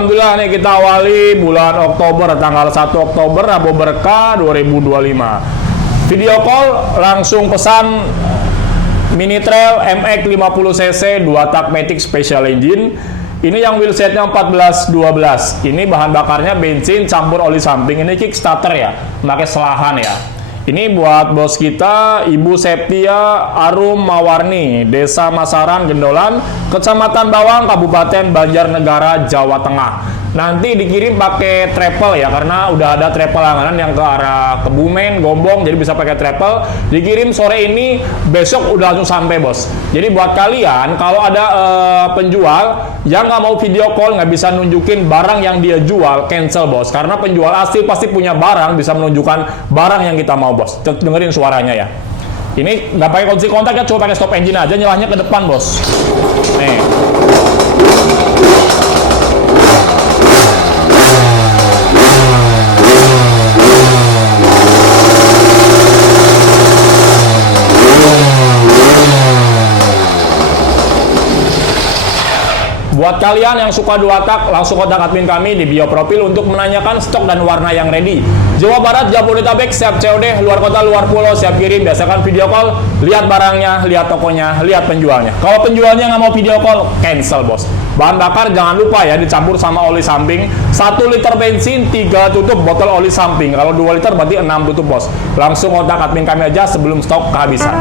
Alhamdulillah nih kita awali bulan Oktober, tanggal 1 Oktober, Rabu Berkah 2025. Video call langsung pesan Mini Trail MX 50cc 2 tak Matic Special Engine. Ini yang wheelsetnya 14-12. Ini bahan bakarnya bensin campur oli samping. Ini Kickstarter ya, pakai selahan ya. Ini buat bos kita, Ibu Septia Arum Mawarni, Desa Masaran, Gendolan, Kecamatan Bawang, Kabupaten Banjarnegara, Jawa Tengah. Nanti dikirim pakai travel ya, karena udah ada travel langganan yang ke arah Kebumen, Gombong, jadi bisa pakai travel. Dikirim sore ini, besok udah langsung sampai bos. Jadi buat kalian, kalau ada penjual yang nggak mau video call, nggak bisa nunjukin barang yang dia jual, cancel bos. Karena penjual asli pasti punya barang, bisa menunjukkan barang yang kita mau bos. Dengerin suaranya ya. Ini nggak pakai kunci kontak ya, coba pakai stop engine aja, nyalahnya ke depan bos. Nih. Buat kalian yang suka 2 tak, langsung kontak admin kami di bio profil untuk menanyakan stok dan warna yang ready. Jawa Barat, Jabodetabek, siap COD, luar kota, luar pulau, siap kirim. Biasakan video call, lihat barangnya, lihat tokonya, lihat penjualnya. Kalau penjualnya nggak mau video call, cancel bos. Bahan bakar jangan lupa ya, dicampur sama oli samping. 1 liter bensin, 3 tutup botol oli samping. Kalau 2 liter berarti 6 tutup bos. Langsung kontak admin kami aja sebelum stok kehabisan.